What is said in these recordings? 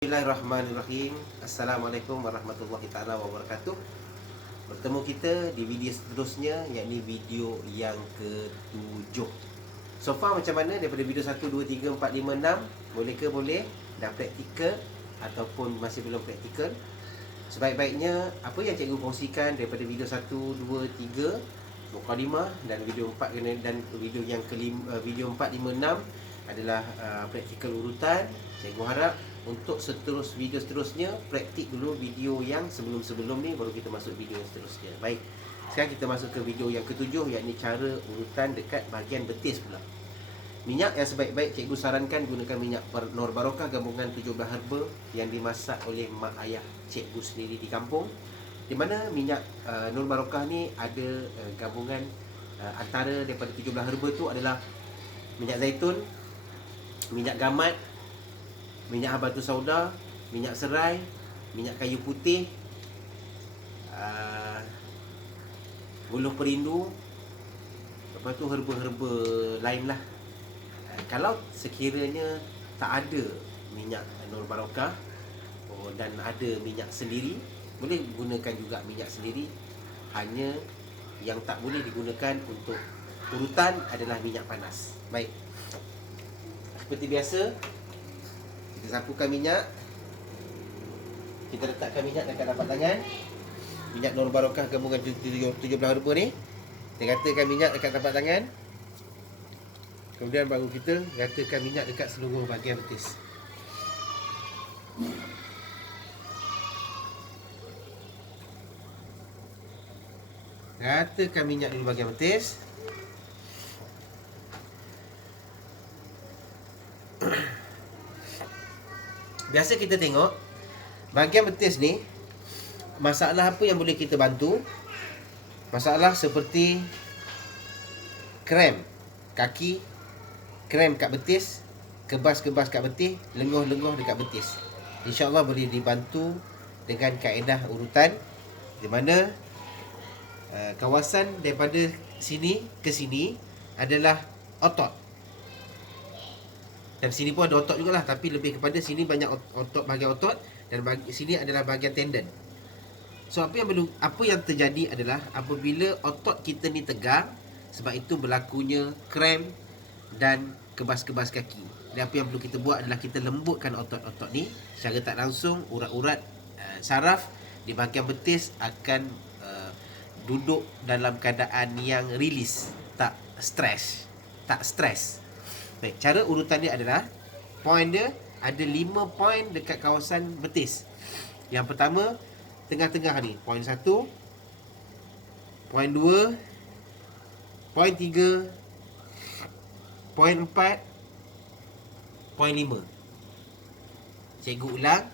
Bismillahirrahmanirrahim. Assalamualaikum warahmatullahi taala wabarakatuh. Bertemu kita di video seterusnya, yakni video yang ke-7. So far macam mana daripada video 1, 2, 3, 4, 5, 6? Boleh ke? Boleh. Dah praktikal ataupun masih belum praktikal? Sebaik-baiknya apa yang cikgu kongsikan daripada video 1, 2, 3 mukadimah dan video 4 dan video yang kelima, video 4, 5, 6 adalah praktikal urutan. Cikgu harap untuk video seterusnya praktik dulu video yang sebelum-sebelum ni, baru kita masuk video yang seterusnya. Baik, sekarang kita masuk ke video yang ke-7, yakni cara urutan dekat bahagian betis pula. Minyak yang sebaik-baik cikgu sarankan gunakan minyak Nur Barokah gabungan 17 herba yang dimasak oleh mak ayah cikgu sendiri di kampung. Di mana minyak Nur Barokah ni ada gabungan antara daripada 17 herba tu adalah minyak zaitun, minyak gamat, minyak habatus sauda, minyak serai, minyak kayu putih, buluh perindu, lepas tu herba-herba lain lah. Kalau sekiranya tak ada minyak Nur Barokah dan ada minyak sendiri, boleh gunakan juga minyak sendiri. Hanya yang tak boleh digunakan untuk urutan adalah minyak panas. Baik, seperti biasa, kita sapukan minyak. Kita letakkan minyak dekat tapak tangan. Minyak Nur Barokah gabungan 17 herba ni. Kita ratakan minyak dekat tapak tangan. Kemudian baru kita ratakan minyak dekat seluruh bahagian betis. Ratakan minyak dulu bahagian betis. Biasa kita tengok bahagian betis ni, masalah apa yang boleh kita bantu? Masalah seperti krem kaki, krem kat betis, kebas-kebas kat betis, lenguh-lenguh dekat betis. InsyaAllah boleh dibantu dengan kaedah urutan, di mana kawasan daripada sini ke sini adalah otot. Dan sini pun ada otot jugalah, tapi lebih kepada sini banyak otot, bahagian otot, dan sini adalah bahagian tendon. So apa yang terjadi adalah apabila otot kita ni tegang, sebab itu berlakunya krem dan kebas-kebas kaki. Dan apa yang perlu kita buat adalah kita lembutkan otot-otot ni secara tak langsung. Urat-urat saraf di bahagian betis akan duduk dalam keadaan yang release, tak stres. Baik, cara urutan dia adalah, poin dia ada 5 poin dekat kawasan betis. Yang pertama, tengah-tengah ni, poin 1, poin 2, poin 3, poin 4, poin 5. Cikgu ulang.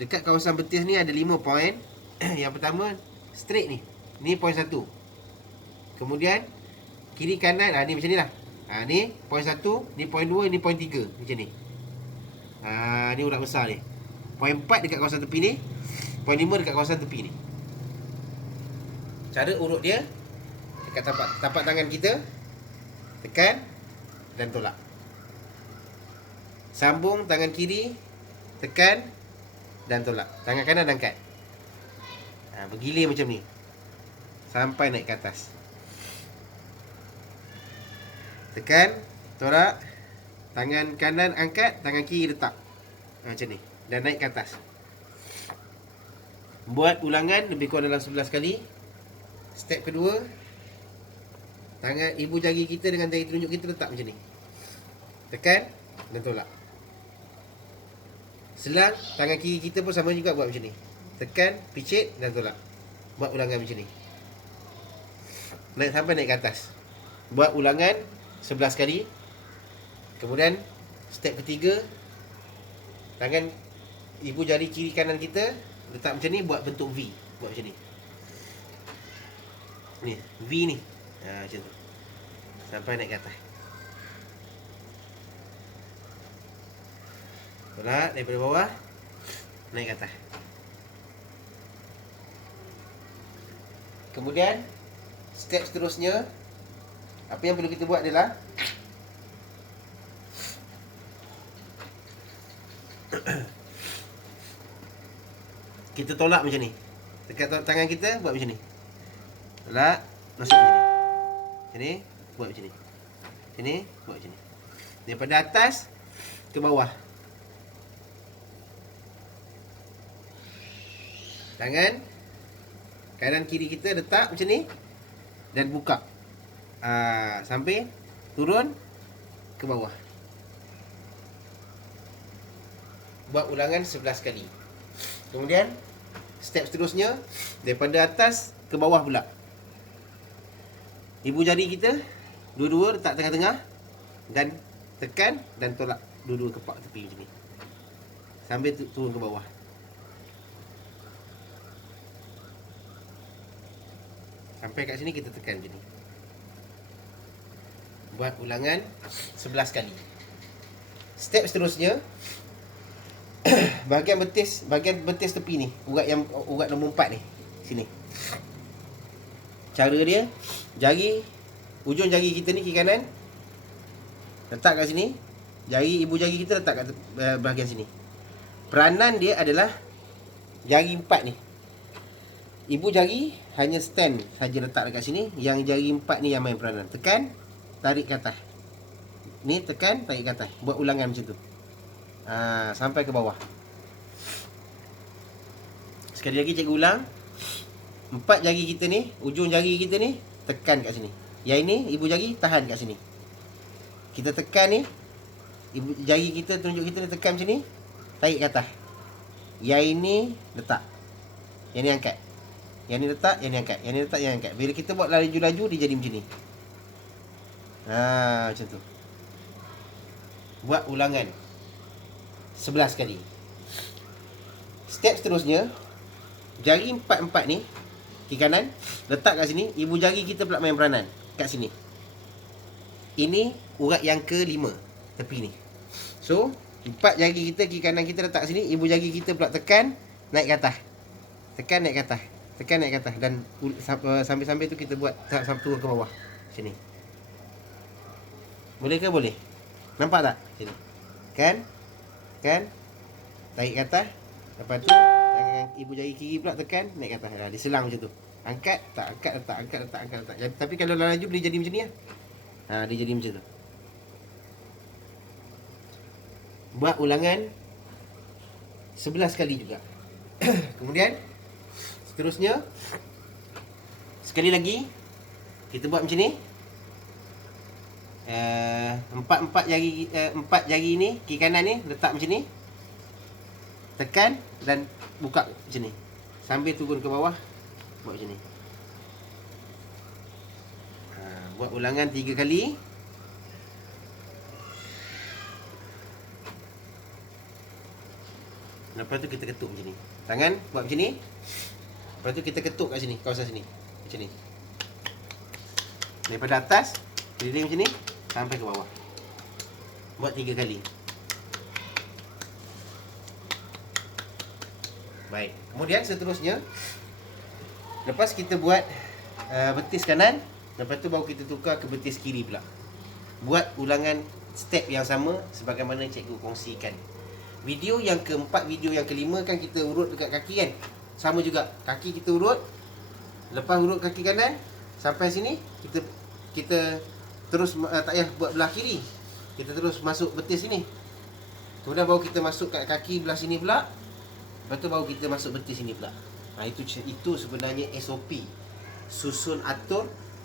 Dekat kawasan betis ni ada 5 poin. Yang pertama, straight ni. Ni poin 1. Kemudian kiri kanan, ni macam ni lah. Ni poin 1, ni poin 2, ni poin 3. Macam ni. Ni urat besar ni. Poin 4 dekat kawasan tepi ni. Poin 5 dekat kawasan tepi ni. Cara urut dia, dekat tapak tangan kita, tekan dan tolak. Sambung tangan kiri, tekan dan tolak. Tangan kanan angkat. Bergilir macam ni sampai naik ke atas. Tekan, tolak. Tangan kanan angkat, tangan kiri letak. Macam ni. Dan naik ke atas. Buat ulangan lebih kurang dalam 11 kali. Step kedua, tangan ibu jari kita dengan jari telunjuk kita letak macam ni. Tekan dan tolak. Selang, tangan kiri kita pun sama juga buat macam ni. Tekan, picit dan tolak. Buat ulangan macam ni. Naik sampai naik ke atas. Buat ulangan 11 kali. Kemudian step ketiga, tangan ibu jari kiri kanan kita letak macam ni, buat bentuk V. Buat macam ni. Ni, V ni. Macam tu. Sampai naik ke atas. Tolak daripada bawah, naik ke atas. Kemudian step seterusnya, apa yang perlu kita buat adalah Kita tolak macam ni. Tekan tangan kita, buat macam ni. Tolak, masuk macam ni. Macam ni, buat macam ni. Macam ni, buat macam ni. Daripada atas ke bawah. Tangan kanan kiri kita letak macam ni dan buka. Sampai turun ke bawah. Buat ulangan 11 kali. Kemudian step seterusnya daripada atas ke bawah pula. Ibu jari kita dua-dua letak tengah-tengah dan tekan dan tolak dua-dua kepak tepi macam ni. Sambil turun ke bawah. Sampai kat sini kita tekan macam ni. Buat ulangan 11 kali. Step seterusnya bahagian betis tepi ni, urat nombor 4 ni. Sini. Cara dia, ujung jari kita ni kiri kanan letak kat sini. Ibu jari kita letak kat bahagian sini. Peranan dia adalah jari 4 ni. Ibu jari hanya stand saja letak dekat sini. Yang jari 4 ni yang main peranan. Tekan, tarik ke atas. Ni tekan, tarik ke atas. Buat ulangan macam tu. Sampai ke bawah. Sekali lagi cikgu ulang. 4 jari kita ni, ujung jari kita ni tekan kat sini. Yang ini ibu jari tahan kat sini. Kita tekan ni, ibu jari kita, tunjuk kita ni tekan macam ni, tarik ke atas. Yang ini letak. Yang ni angkat. Yang ni letak, yang ni angkat. Yang ni letak, yang ni angkat. Bila kita buat laju-laju, dia jadi macam ni. Macam tu. Buat ulangan 11 kali. Step seterusnya, jari 4 ni, kiri kanan, letak kat sini. Ibu jari kita pula main peranan kat sini. Ini urat yang ke-5 tepi ni. So 4 jari kita, kiri kanan kita letak sini. Ibu jari kita pula tekan, naik ke atas. Tekan, naik ke atas. Tekan, naik ke atas. Dan sambil-sambil tu kita buat sampai turun ke bawah. Macam ni. Boleh ke? Boleh. Nampak tak? Macam ni. Kan? Tarik ke atas. Lepas tu tangan ibu jari kiri pula tekan, naik ke atas. Dia selang macam tu. Angkat, tak, angkat, letak, angkat, letak, angkat, letak. Tapi kalau laju dia jadi macam ni lah. Dia jadi macam tu. Buat ulangan 11 kali juga. Kemudian seterusnya, sekali lagi kita buat macam ni. Empat jari ni, kiri kanan ni letak macam ni. Tekan dan buka macam ni. Sambil turun ke bawah, buat macam ni. Buat ulangan 3 kali. Lepas tu kita ketuk macam ni. Tangan buat macam ni. Lepas tu kita ketuk kat sini, kawasan sini. Macam ni. Daripada atas, keliling macam ni sampai ke bawah. Buat 3 kali. Baik. Kemudian seterusnya, lepas kita buat betis kanan, lepas tu baru kita tukar ke betis kiri pula. Buat ulangan step yang sama sebagaimana cikgu kongsikan. Video yang keempat, video yang kelima kan kita urut dekat kaki kan. Sama juga. Kaki kita urut. Lepas urut kaki kanan sampai sini, kita terus tak payah buat belah kiri. Kita terus masuk betis sini. Kemudian baru kita masuk kat kaki belah sini pula. Lepas tu baru kita masuk betis sini pula. Itu sebenarnya SOP. Susun atur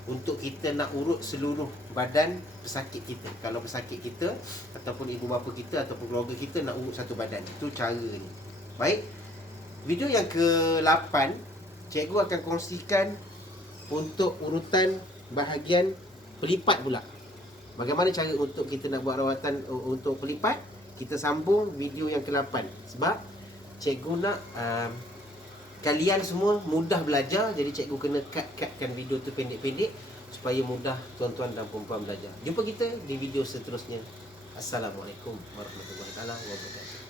untuk kita nak urut seluruh badan pesakit kita. Kalau pesakit kita ataupun ibu bapa kita ataupun keluarga kita nak urut satu badan, itu cara ni. Baik. Video yang ke-8, cikgu akan kongsikan untuk urutan bahagian pelipat pula. Bagaimana cara untuk kita nak buat rawatan untuk pelipat? Kita sambung video yang ke-8. Sebab cikgu nak kalian semua mudah belajar. Jadi cikgu kena cut-cutkan video tu pendek-pendek supaya mudah tuan-tuan dan puan-puan belajar. Jumpa kita di video seterusnya. Assalamualaikum warahmatullahi wabarakatuh.